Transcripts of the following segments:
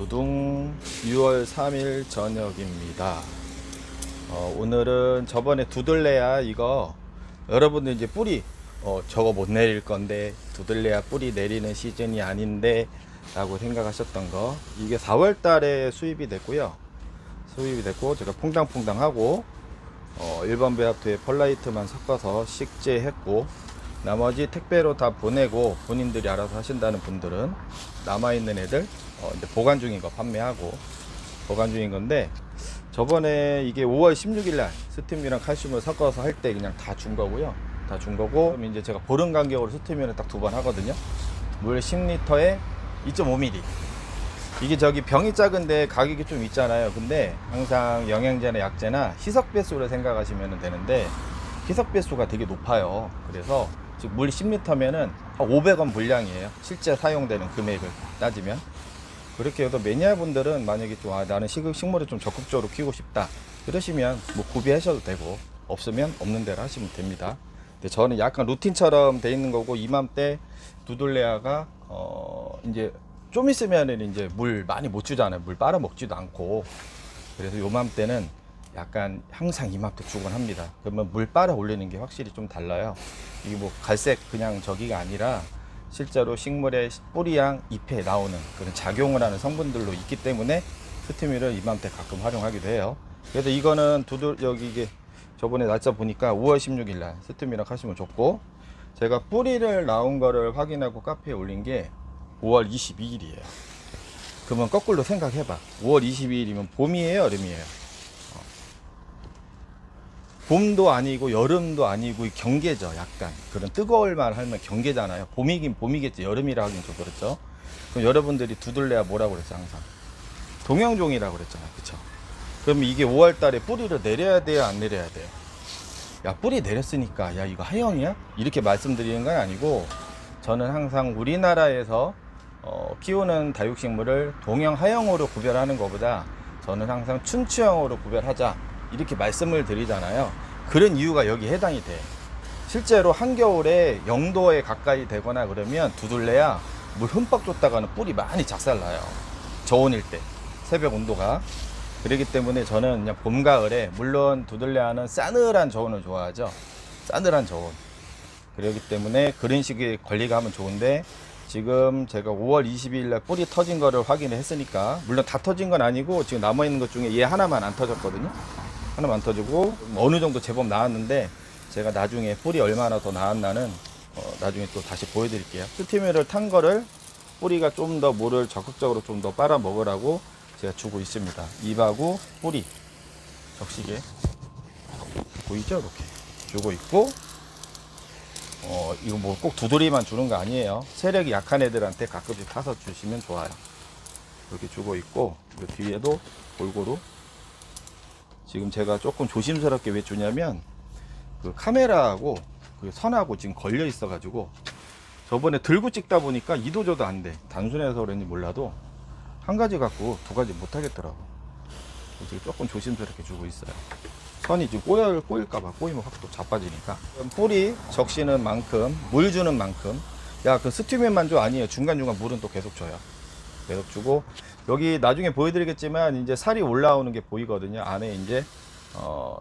두둥 6월 3일 저녁입니다. 오늘은 저번에 두들레야 이거 여러분들 이제 뿌리 저거 못 내릴 건데 두들레야 뿌리 내리는 시즌이 아닌데 라고 생각하셨던 거, 이게 4월 달에 수입이 됐고 제가 퐁당퐁당 하고 일반 배합토에 펄라이트만 섞어서 식재했고, 나머지 택배로 다 보내고 본인들이 알아서 하신다는 분들은 남아있는 애들 이제 보관 중인 거 판매하고 보관 중인 건데, 저번에 이게 5월 16일 날 스팀이랑 칼슘을 섞어서 할 때 그냥 다 준 거고요. 다 준 거고, 그럼 이제 제가 보름 간격으로 스팀이랑 딱 2번 하거든요. 물 10리터에 2.5ml. 이게 저기 병이 작은데 가격이 좀 있잖아요. 근데 항상 영양제나 약제나 희석 배수를 생각하시면 되는데, 희석 배수가 되게 높아요. 그래서 지금 물 10리터면은 500원 분량이에요. 실제 사용되는 금액을 따지면. 그렇게 해서 매니아분들은 만약에 좀 나는 식물을 좀 적극적으로 키우고 싶다 그러시면 뭐 구비하셔도 되고, 없으면 없는 대로 하시면 됩니다. 근데 저는 약간 루틴처럼 돼 있는 거고, 이맘때 두들레아가 이제 좀 있으면은 이제 물 많이 못 주잖아요. 물 빨아 먹지도 않고. 그래서 요맘때는 약간 항상 이맘때 주곤 합니다. 그러면 물 빨아 올리는 게 확실히 좀 달라요. 이게 뭐 갈색 그냥 저기가 아니라 실제로 식물의 뿌리향, 잎에 나오는 그런 작용을 하는 성분들로 있기 때문에 스티뮤를 이맘때 가끔 활용하기도 해요. 그래서 이거는 여기 이게 저번에 날짜 보니까 5월 16일 날 스티뮤랑 하시면 좋고, 제가 뿌리를 나온 거를 확인하고 카페에 올린 게 5월 22일이에요. 그러면 거꾸로 생각해봐. 5월 22일이면 봄이에요, 여름이에요? 봄도 아니고 여름도 아니고 경계죠. 약간 그런 뜨거울 만 하면 경계잖아요. 봄이긴 봄이겠지, 여름이라 하긴 좀 그렇죠. 그럼 여러분들이 두들레야 뭐라고 그랬죠? 항상 동양종이라고 그랬잖아요, 그쵸? 그럼 이게 5월 달에 뿌리를 내려야 돼요, 안 내려야 돼요? 야, 뿌리 내렸으니까 야 이거 하영이야? 이렇게 말씀드리는 건 아니고, 저는 항상 우리나라에서 키우는 다육식물을 동형 하형으로 구별하는 것보다 저는 항상 춘추형으로 구별하자 이렇게 말씀을 드리잖아요. 그런 이유가 여기 해당이 돼. 실제로 한겨울에 0도에 가까이 되거나 그러면 두들레야 물 흠뻑 줬다가는 뿌리 많이 작살나요. 저온일 때 새벽 온도가. 그렇기 때문에 저는 그냥 봄 가을에, 물론 두들레아는 싸늘한 저온을 좋아하죠. 싸늘한 저온. 그렇기 때문에 그런 식의 관리가 하면 좋은데, 지금 제가 5월 22일 날 뿌리 터진 거를 확인을 했으니까, 물론 다 터진 건 아니고 지금 남아있는 것 중에 얘 하나만 안 터졌거든요. 하나만 안 터지고 어느 정도 제법 나왔는데, 제가 나중에 뿌리 얼마나 더 나왔나는 나중에 또 다시 보여드릴게요. 스티뮤를 탄 거를 뿌리가 좀 더 물을 적극적으로 좀 더 빨아 먹으라고 제가 주고 있습니다. 잎하고 뿌리 적시게 보이죠? 이렇게 주고 있고, 이거 뭐 꼭 두드리만 주는 거 아니에요. 세력이 약한 애들한테 가끔씩 타서 주시면 좋아요. 이렇게 주고 있고, 그 뒤에도 골고루. 지금 제가 조금 조심스럽게 왜 주냐면, 그 카메라하고 그 선하고 지금 걸려 있어 가지고, 저번에 들고 찍다 보니까 이도저도 안 돼. 단순해서 그런지 몰라도 한 가지 갖고 두 가지 못 하겠더라고. 지금 조금 조심스럽게 주고 있어요. 선이 지금 꼬일까봐, 꼬이면 확 또 자빠지니까. 뿌리 적시는 만큼, 물 주는 만큼. 야, 그 스티뮤만 줘? 아니에요. 중간중간 물은 또 계속 줘요. 계속 주고, 여기 나중에 보여드리겠지만 이제 살이 올라오는 게 보이거든요. 안에 이제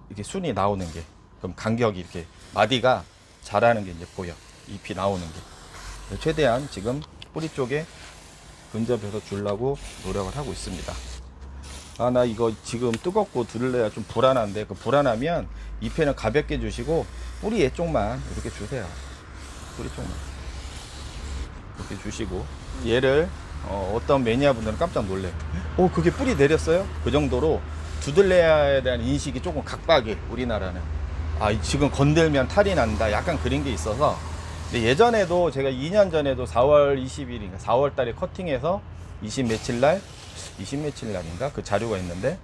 이렇게 순이 나오는 게. 그럼 간격이 이렇게 마디가 자라는 게 이제 보여. 잎이 나오는 게. 최대한 지금 뿌리 쪽에 근접해서 주려고 노력을 하고 있습니다. 아, 나 이거 지금 뜨겁고 두들레야 좀 불안한데, 그 불안하면 잎에는 가볍게 주시고 뿌리 쪽만 이렇게 주세요. 뿌리 쪽만 이렇게 주시고, 얘를 어떤 매니아분들은 깜짝 놀래요. 그게 뿌리 내렸어요? 그 정도로 두들레야에 대한 인식이 조금 각박해, 우리나라는. 지금 건들면 탈이 난다, 약간 그런 게 있어서. 근데 예전에도 제가 2년 전에도 4월 20일인가 4월 달에 커팅해서 20 며칠 날인가 그 자료가 있는데,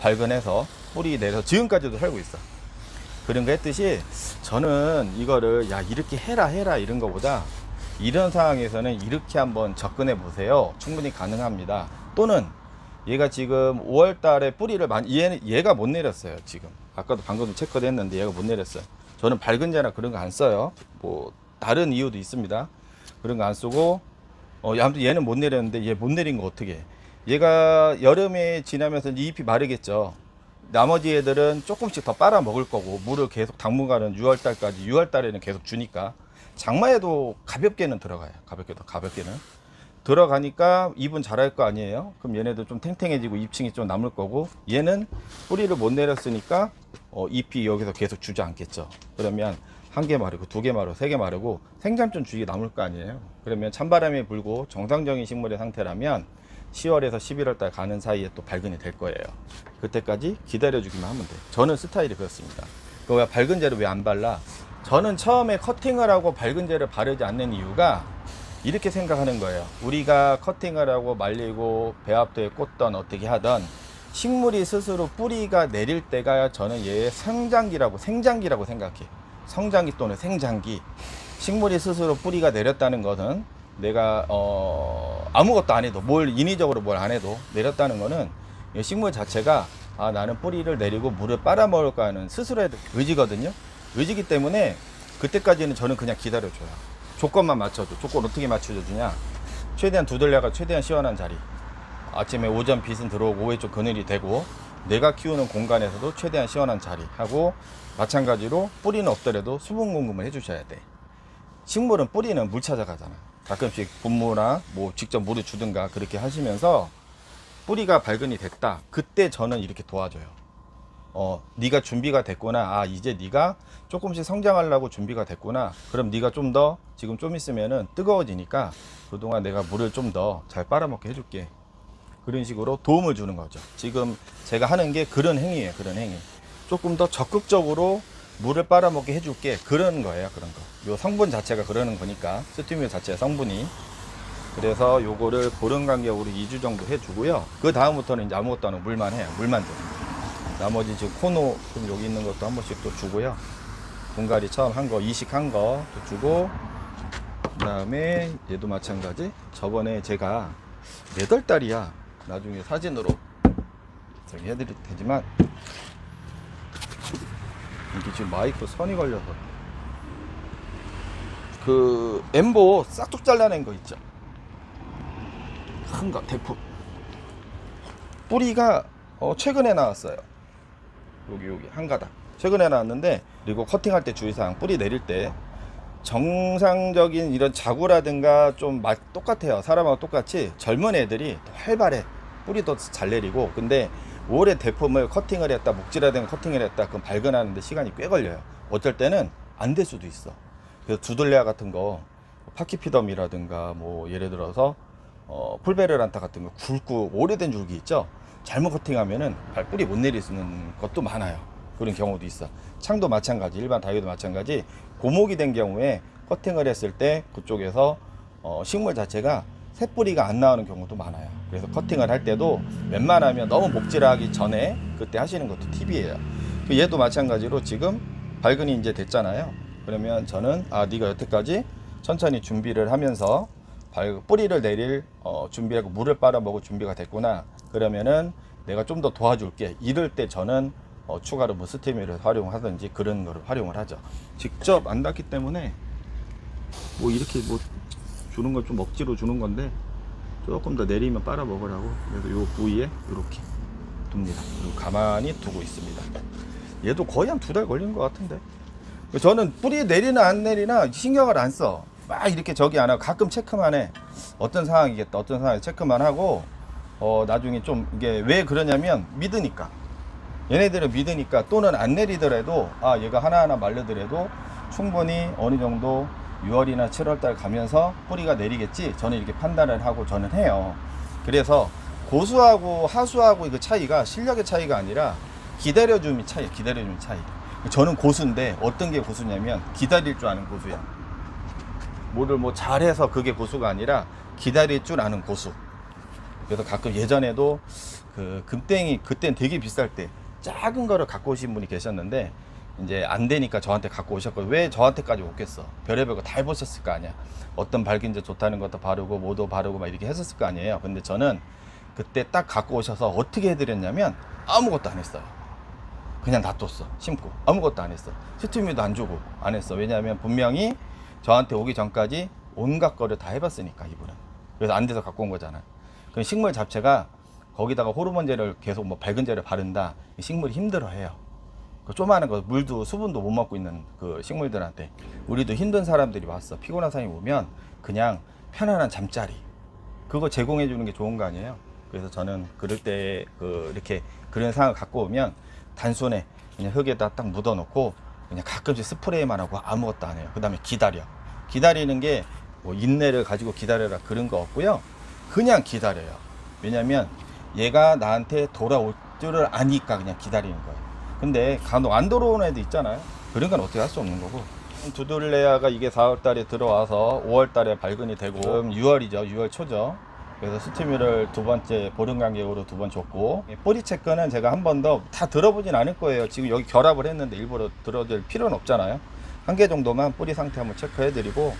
발견해서 뿌리 내서 지금까지도 살고 있어. 그런 거 했듯이, 저는 이거를 야 이렇게 해라 이런 거보다, 이런 상황에서는 이렇게 한번 접근해 보세요. 충분히 가능합니다. 또는 얘가 지금 5월 달에 뿌리를 얘가 못 내렸어요. 지금 아까도 방금 체크도 했는데 얘가 못 내렸어요. 저는 밝은제나 그런 거 안 써요. 뭐 다른 이유도 있습니다. 그런 거 안 쓰고, 아무튼 얘는 못 내렸는데, 얘 못 내린 거 어떻게 해? 얘가 여름에 지나면서 이제 잎이 마르겠죠. 나머지 애들은 조금씩 더 빨아 먹을 거고, 물을 계속 당분간은 6월달까지, 6월달에는 계속 주니까 장마에도 가볍게는 들어가요. 가볍게는 들어가니까 잎은 자랄 거 아니에요. 그럼 얘네도 좀 탱탱해지고 잎층이 좀 남을 거고, 얘는 뿌리를 못 내렸으니까 잎이 여기서 계속 주지 않겠죠. 그러면 한 개 마르고, 두 개 마르고, 세 개 마르고 생장점 주기 남을 거 아니에요. 그러면 찬바람이 불고 정상적인 식물의 상태라면 10월에서 11월 달 가는 사이에 또 발근이 될 거예요. 그때까지 기다려주기만 하면 돼. 저는 스타일이 그렇습니다. 왜 밝은제를 왜 안 발라? 저는 처음에 커팅을 하고 밝은제를 바르지 않는 이유가 이렇게 생각하는 거예요. 우리가 커팅을 하고 말리고 배합도에 꽂던 어떻게 하던 식물이 스스로 뿌리가 내릴 때가 저는 얘의 생장기라고 생각해. 성장기 또는 생장기. 식물이 스스로 뿌리가 내렸다는 것은 내가 아무것도 안 해도, 인위적으로 뭘 안 해도 내렸다는 거는 식물 자체가 나는 뿌리를 내리고 물을 빨아먹을까 하는 스스로의 의지거든요. 의지기 때문에 그때까지는 저는 그냥 기다려줘요. 조건만 맞춰줘. 조건 어떻게 맞춰주냐? 최대한 두들려가 최대한 시원한 자리. 아침에 오전 빛은 들어오고 오후에 좀 그늘이 되고, 내가 키우는 공간에서도 최대한 시원한 자리 하고, 마찬가지로 뿌리는 없더라도 수분 공급을 해주셔야 돼. 식물은 뿌리는 물 찾아가잖아. 가끔씩 분무나 뭐 직접 물을 주든가 그렇게 하시면서 뿌리가 발근이 됐다. 그때 저는 이렇게 도와줘요. 네가 준비가 됐구나. 이제 네가 조금씩 성장하려고 준비가 됐구나. 그럼 네가 좀 더, 지금 좀 있으면은 뜨거워지니까 그동안 내가 물을 좀 더 잘 빨아먹게 해줄게. 그런 식으로 도움을 주는 거죠. 지금 제가 하는 게 그런 행위예요. 그런 행위. 조금 더 적극적으로 물을 빨아먹게 해줄게. 그런 거예요. 그런 거. 요 성분 자체가 그러는 거니까. 스티뮤 자체의 성분이. 그래서 요거를 보름 간격으로 2주 정도 해주고요. 그 다음부터는 이제 아무것도 안 하고 물만 해요. 물만 줘. 나머지 지금 코노 좀 여기 있는 것도 한 번씩 또 주고요. 분갈이 처음 한 거, 이식한 거 또 주고, 그 다음에 얘도 마찬가지. 저번에 제가 8달이야. 나중에 사진으로 저기 해드릴 테지만, 이게 지금 마이크 선이 걸려서 그 엠보 싹둑 잘라낸 거 있죠. 큰 거 대품 뿌리가 최근에 나왔어요. 여기 한 가닥 최근에 나왔는데, 그리고 커팅할 때 주의사항, 뿌리 내릴 때 정상적인 이런 자구라든가 좀 똑같아요. 사람하고 똑같이 젊은 애들이 더 활발해. 뿌리도 잘 내리고. 근데 오래 대품을 커팅을 했다, 목질화된 커팅을 했다, 그럼 발근하는데 시간이 꽤 걸려요. 어쩔 때는 안 될 수도 있어. 그래서 두들레아 같은 거, 파키피덤이라든가 뭐 예를 들어서 풀베르란타 같은 거 굵고 오래된 줄기 있죠. 잘못 커팅하면은 뿌리 못 내리는 것도 많아요. 그런 경우도 있어. 창도 마찬가지, 일반 다이어도 마찬가지. 고목이 된 경우에 커팅을 했을 때 그쪽에서 식물 자체가 새뿌리가 안 나오는 경우도 많아요. 그래서 커팅을 할 때도 웬만하면 너무 목질하기 전에 그때 하시는 것도 팁이에요. 얘도 마찬가지로 지금 발근이 이제 됐잖아요. 그러면 저는 네가 여태까지 천천히 준비를 하면서 뿌리를 내릴 준비하고 물을 빨아먹을 준비가 됐구나. 그러면은 내가 좀 더 도와줄게. 이럴 때 저는 추가로 뭐 스테미를 활용하든지 그런 거를 활용을 하죠. 직접 안 닿기 때문에 뭐 이렇게 뭐 주는 건 좀 억지로 주는 건데, 조금 더 내리면 빨아 먹으라고. 그래서 요 부위에 이렇게 둡니다. 그리고 가만히 두고 있습니다. 얘도 거의 한 2달 걸린 것 같은데, 저는 뿌리 내리나 안 내리나 신경을 안 써. 막 이렇게 저기 안 하고 가끔 체크만 해. 어떤 상황이겠다, 어떤 상황에 체크만 하고, 나중에 좀 이게 왜 그러냐면 믿으니까. 얘네들은 믿으니까. 또는 안 내리더라도 얘가 하나하나 말르더라도 충분히 어느 정도 6월이나 7월달 가면서 뿌리가 내리겠지, 저는 이렇게 판단을 하고 저는 해요. 그래서 고수하고 하수하고 이거 차이가 실력의 차이가 아니라 기다려줌이 차이. 저는 고수인데 어떤 게 고수냐면 기다릴 줄 아는 고수야. 뭐를 뭐 잘해서 그게 고수가 아니라 기다릴 줄 아는 고수. 그래서 가끔 예전에도 그 금땡이, 그땐 되게 비쌀 때 작은 거를 갖고 오신 분이 계셨는데, 이제 안 되니까 저한테 갖고 오셨거든요. 왜 저한테까지 오겠어? 별의별 거 다 해보셨을 거 아니야. 어떤 발균제 좋다는 것도 바르고 뭐도 바르고 막 이렇게 했었을 거 아니에요. 근데 저는 그때 딱 갖고 오셔서 어떻게 해드렸냐면 아무것도 안 했어요. 그냥 놔뒀어. 심고 아무것도 안 했어. 스티뮤도 안 주고 안 했어. 왜냐하면 분명히 저한테 오기 전까지 온갖 거를 다 해봤으니까, 이분은. 그래서 안 돼서 갖고 온 거잖아. 그 식물 자체가 거기다가 호르몬제를 계속 뭐 밝은제를 바른다, 식물이 힘들어해요. 그 조그마한 거 물도 수분도 못 먹고 있는 그 식물들한테 우리도 힘든 사람들이 왔어. 피곤한 사람이 오면 그냥 편안한 잠자리 그거 제공해 주는 게 좋은 거 아니에요. 그래서 저는 그럴 때 이렇게 그런 상황을 갖고 오면 단순에 그냥 흙에다 딱 묻어 놓고 그냥 가끔씩 스프레이만 하고 아무것도 안 해요. 그 다음에 기다리는 게 뭐 인내를 가지고 기다려라 그런 거 없고요. 그냥 기다려요. 왜냐면 얘가 나한테 돌아올 줄을 아니까 그냥 기다리는 거예요. 근데 간혹 안 돌아오는 애도 있잖아요. 그런 건 어떻게 할 수 없는 거고. 두들레아가 이게 4월 달에 들어와서 5월 달에 발근이 되고 지금 6월이죠. 6월 초죠. 그래서 스티뮤를 두 번째 보름 간격으로 두 번 줬고, 뿌리 체크는 제가 한 번 더 다 들어보진 않을 거예요. 지금 여기 결합을 했는데 일부러 들어줄 필요는 없잖아요. 한 개 정도만 뿌리 상태 한번 체크해 드리고,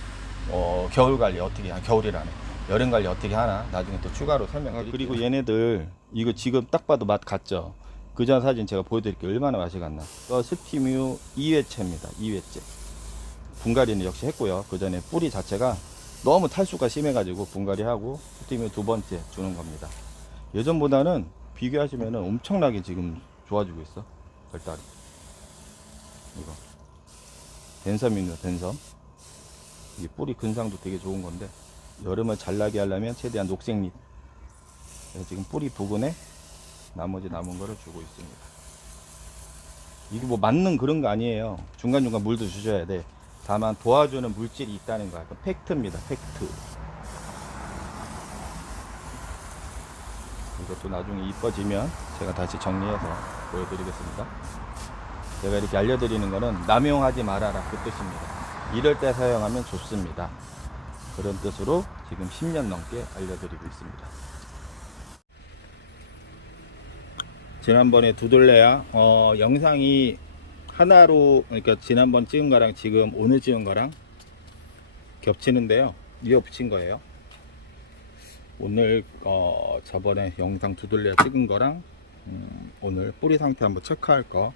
겨울 관리 어떻게 하나, 겨울이라네, 여름 관리 어떻게 하나 나중에 또 추가로 설명해 드릴게요. 그리고 얘네들 이거 지금 딱 봐도 맛 같죠. 그전 사진 제가 보여드릴게요. 얼마나 맛이 같나. 스티뮤 2회째입니다. 2회째. 분갈이는 역시 했고요. 그 전에 뿌리 자체가 너무 탈수가 심해가지고 분갈이하고 스티뮤 두 번째 주는 겁니다. 예전보다는 비교하시면 엄청나게 지금 좋아지고 있어. 별다리. 이거 댄섬입니다. 댄섬. 이게 뿌리 근상도 되게 좋은 건데 여름을 잘 나게 하려면 최대한 녹색잎. 지금 뿌리 부분에 나머지 남은 거를 주고 있습니다. 이게 뭐 맞는 그런 거 아니에요. 중간중간 물도 주셔야 돼. 다만 도와주는 물질이 있다는 거야. 팩트입니다. 팩트. 이것도 나중에 이뻐지면 제가 다시 정리해서 보여드리겠습니다. 제가 이렇게 알려드리는 거는 남용하지 말아라 그 뜻입니다. 이럴 때 사용하면 좋습니다. 그런 뜻으로 지금 10년 넘게 알려드리고 있습니다. 지난번에 두들레야 영상이 하나로, 그러니까 지난번 찍은 거랑 지금 오늘 찍은 거랑 겹치는데요. 이어 붙인 거예요. 오늘 저번에 영상 두들레야 찍은 거랑 오늘 뿌리 상태 한번 체크할 거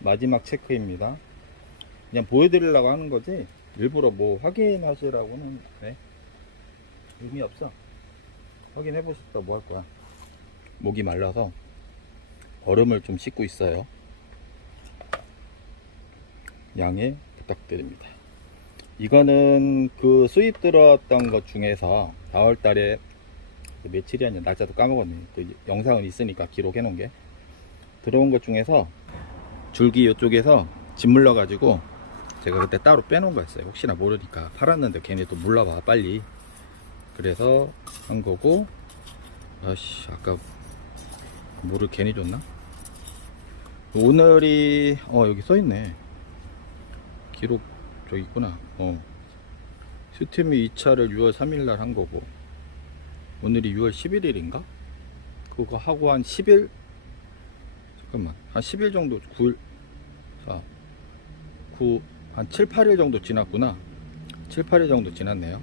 마지막 체크입니다. 그냥 보여드리려고 하는 거지 일부러 뭐 확인하시라고는 의미 없어. 확인해 보셨다 뭐 할 거야. 목이 말라서 얼음을 좀 씻고 있어요. 양해 부탁드립니다. 이거는 그 수입 들어왔던 것 중에서 4월 달에 며칠이었냐 날짜도 까먹었네. 그 영상은 있으니까 기록해 놓은 게 들어온 것 중에서 줄기 이쪽에서 짓물러 가지고 제가 그때 따로 빼놓은 거였어요. 혹시나 모르니까 팔았는데 걔네 또 물러봐 빨리. 그래서 한 거고. 아씨 아까 물을 괜히 줬나? 오늘이 여기 써있네. 기록 저기 있구나. 스티뮤 2차를 6월 3일날 한 거고 오늘이 6월 11일인가? 그거 하고 한 10일? 잠깐만 한 10일 정도 9일 4 9 한 7, 8일 정도 지났구나. 7, 8일 정도 지났네요.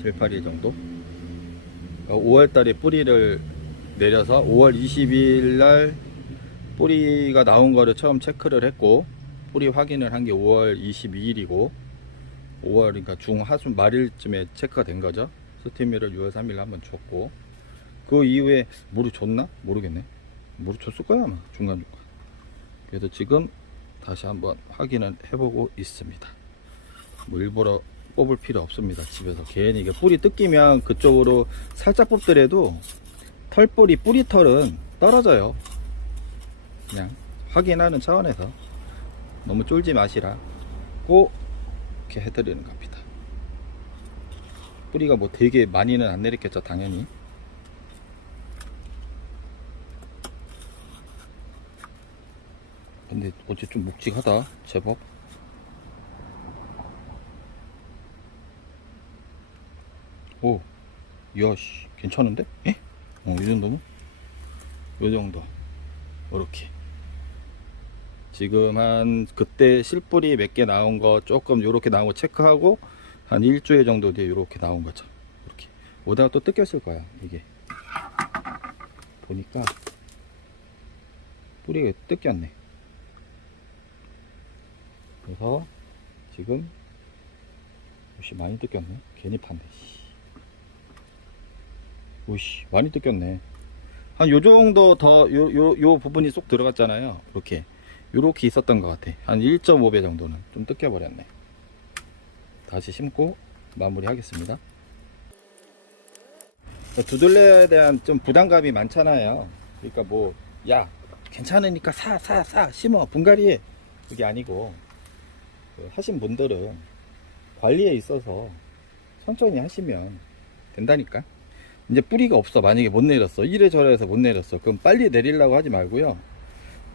7, 8일 정도. 5월 달에 뿌리를 내려서 5월 20일 날 뿌리가 나온 거를 처음 체크를 했고 뿌리 확인을 한 게 5월 22일이고 5월 그러니까 중하순 말일쯤에 체크가 된 거죠. 스티뮤를 6월 3일 한번 줬고 그 이후에 물을 줬나? 모르겠네. 물을 줬을 거야 아마 중간중간. 그래서 지금 다시 한번 확인을 해보고 있습니다. 뭐 일부러 뽑을 필요 없습니다. 집에서 괜히 이게 뿌리 뜯기면 그쪽으로 살짝 뽑더라도 털뿌리 뿌리털은 떨어져요. 그냥 확인하는 차원에서 너무 쫄지 마시라고 이렇게 해드리는 겁니다. 뿌리가 뭐 되게 많이는 안 내렸겠죠 당연히. 근데 어째 좀 묵직하다 제법. 오, 이야씨 괜찮은데? 에? 이 정도면? 요 정도. 요렇게 지금 한 그때 실뿌리 몇 개 나온 거 조금 요렇게 나온 거 체크하고 한 일주일 정도 뒤에 요렇게 나온 거죠. 이렇게 오다가 또 뜯겼을 거야. 이게 보니까 뿌리가 뜯겼네. 그래서 지금 역시 많이 뜯겼네. 괜히 팠네. 오씨, 많이 뜯겼네. 한 요 정도 더, 요 부분이 쏙 들어갔잖아요. 이렇게. 요렇게 있었던 것 같아. 한 1.5배 정도는 좀 뜯겨버렸네. 다시 심고 마무리 하겠습니다. 두들레에 대한 좀 부담감이 많잖아요. 그러니까 뭐, 야, 괜찮으니까 사, 심어, 분갈이해. 그게 아니고, 하신 분들은 관리에 있어서 천천히 하시면 된다니까. 이제 뿌리가 없어. 만약에 못 내렸어. 이래저래 해서 못 내렸어. 그럼 빨리 내리려고 하지 말고요.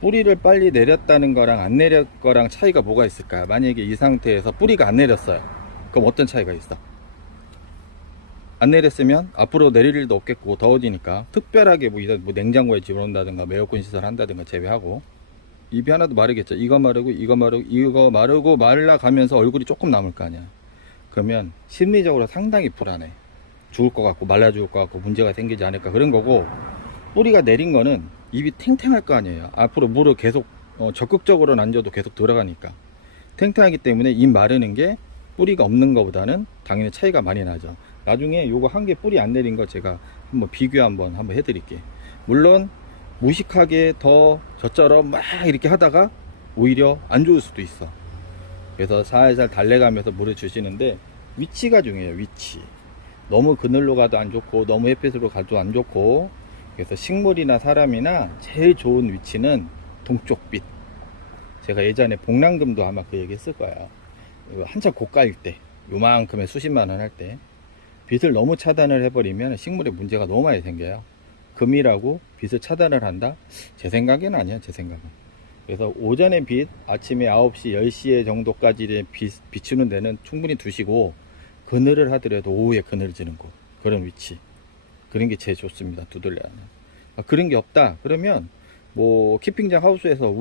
뿌리를 빨리 내렸다는 거랑 안 내렸 거랑 차이가 뭐가 있을까? 만약에 이 상태에서 뿌리가 안 내렸어요. 그럼 어떤 차이가 있어? 안 내렸으면 앞으로 내릴 일도 없겠고 더워지니까 특별하게 뭐 냉장고에 집어넣는다든가 에어컨 시설 한다든가 제외하고 입이 하나도 마르겠죠. 이거 마르고 이거 마르고 이거 마르고 말라가면서 얼굴이 조금 남을 거 아니야. 그러면 심리적으로 상당히 불안해. 죽을 것 같고 말라 죽을 것 같고 문제가 생기지 않을까 그런 거고, 뿌리가 내린 거는 입이 탱탱할 거 아니에요. 앞으로 물을 계속 적극적으로는 안 줘도 계속 들어가니까 탱탱하기 때문에 입 마르는 게 뿌리가 없는 것보다는 당연히 차이가 많이 나죠. 나중에 요거 한 개 뿌리 안 내린 거 제가 한번 비교 한번 해드릴게요. 물론 무식하게 더 저처럼 막 이렇게 하다가 오히려 안 좋을 수도 있어. 그래서 살살 달래가면서 물을 주시는데 위치가 중요해요. 위치. 너무 그늘로 가도 안 좋고 너무 햇빛으로 가도 안 좋고, 그래서 식물이나 사람이나 제일 좋은 위치는 동쪽빛. 제가 예전에 복랑금도 아마 그 얘기 했을 거예요. 한참 고가일 때, 요만큼의 수십만 원 할 때 빛을 너무 차단을 해버리면 식물에 문제가 너무 많이 생겨요. 금이라고 빛을 차단을 한다? 제 생각에는 아니야. 제 생각은. 그래서 오전에 빛, 아침에 9시, 10시 정도까지 비추는 데는 충분히 두시고, 그늘을 하더라도 오후에 그늘지는 곳, 그런 위치, 그런 게 제일 좋습니다. 두들레아는. 그런 게 없다 그러면 뭐 키핑장 하우스에서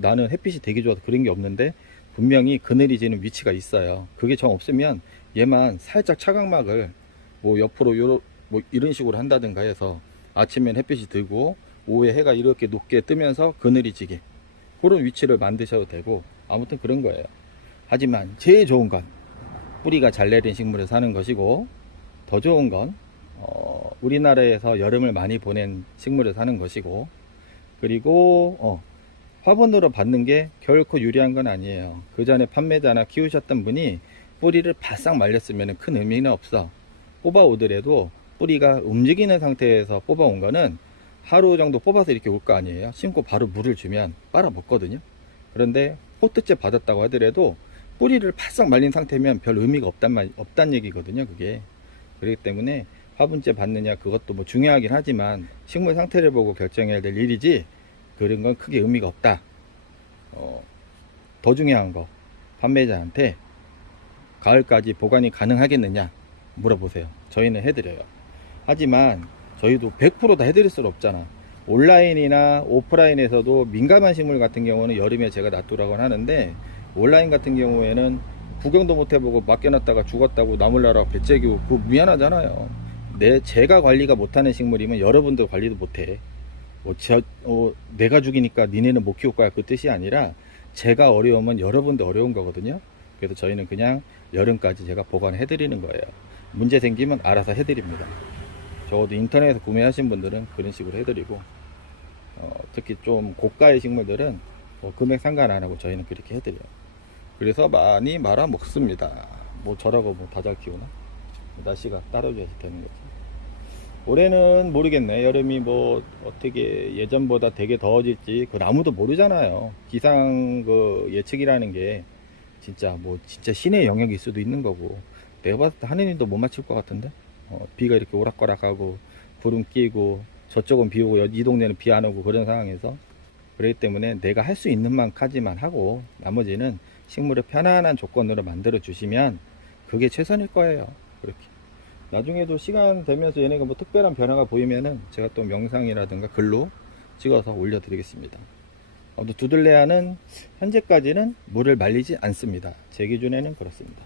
나는 햇빛이 되게 좋아서 그런 게 없는데 분명히 그늘이 지는 위치가 있어요. 그게 정 없으면 얘만 살짝 차광막을 뭐 옆으로 뭐 이런 식으로 한다든가 해서 아침엔 햇빛이 들고 오후에 해가 이렇게 높게 뜨면서 그늘이 지게 그런 위치를 만드셔도 되고, 아무튼 그런 거예요. 하지만 제일 좋은 건 뿌리가 잘 내린 식물을 사는 것이고, 더 좋은 건 우리나라에서 여름을 많이 보낸 식물을 사는 것이고, 그리고 화분으로 받는 게 결코 유리한 건 아니에요. 그 전에 판매자나 키우셨던 분이 뿌리를 바싹 말렸으면 큰 의미는 없어. 뽑아 오더라도 뿌리가 움직이는 상태에서 뽑아 온 거는 하루 정도 뽑아서 이렇게 올 거 아니에요. 심고 바로 물을 주면 빨아 먹거든요. 그런데 포트째 받았다고 하더라도 뿌리를 바싹 말린 상태면 별 의미가 없단 얘기거든요. 그게. 그렇기 때문에 화분째 받느냐 그것도 뭐 중요하긴 하지만 식물 상태를 보고 결정해야 될 일이지 그런 건 크게 의미가 없다. 더 중요한 거, 판매자한테 가을까지 보관이 가능하겠느냐 물어보세요. 저희는 해드려요. 하지만 저희도 100% 다 해드릴 수는 없잖아. 온라인이나 오프라인에서도 민감한 식물 같은 경우는 여름에 제가 놔두라고 하는데, 온라인 같은 경우에는 구경도 못 해보고 맡겨놨다가 죽었다고 나물나라 배째기고 그거 미안하잖아요. 제가 관리가 못하는 식물이면 여러분들 관리도 못해. 내가 죽이니까 니네는 못 키울 거야 그 뜻이 아니라 제가 어려우면 여러분도 어려운 거거든요. 그래서 저희는 그냥 여름까지 제가 보관해 드리는 거예요. 문제 생기면 알아서 해드립니다. 적어도 인터넷에서 구매하신 분들은 그런 식으로 해드리고, 특히 좀 고가의 식물들은 금액 상관 안 하고 저희는 그렇게 해드려요. 그래서 많이 말아 먹습니다. 뭐 저라고 뭐 다 잘 키우나? 날씨가 따라줘야지 되는 거지. 올해는 모르겠네. 여름이 뭐 어떻게 예전보다 되게 더워질지 그건 아무도 모르잖아요. 기상 그 예측이라는 게 진짜 신의 영역일 수도 있는 거고, 내가 봤을 때 하느님도 못 맞출 것 같은데. 비가 이렇게 오락가락하고 구름 끼고 저쪽은 비 오고 이 동네는 비 안 오고 그런 상황에서, 그렇기 때문에 내가 할 수 있는 만까지만 하고 나머지는 식물을 편안한 조건으로 만들어 주시면 그게 최선일 거예요. 그렇게 나중에도 시간 되면서 얘네가 뭐 특별한 변화가 보이면은 제가 또 영상이라든가 글로 찍어서 올려 드리겠습니다. 두들레아는 현재까지는 물을 말리지 않습니다. 제 기준에는 그렇습니다.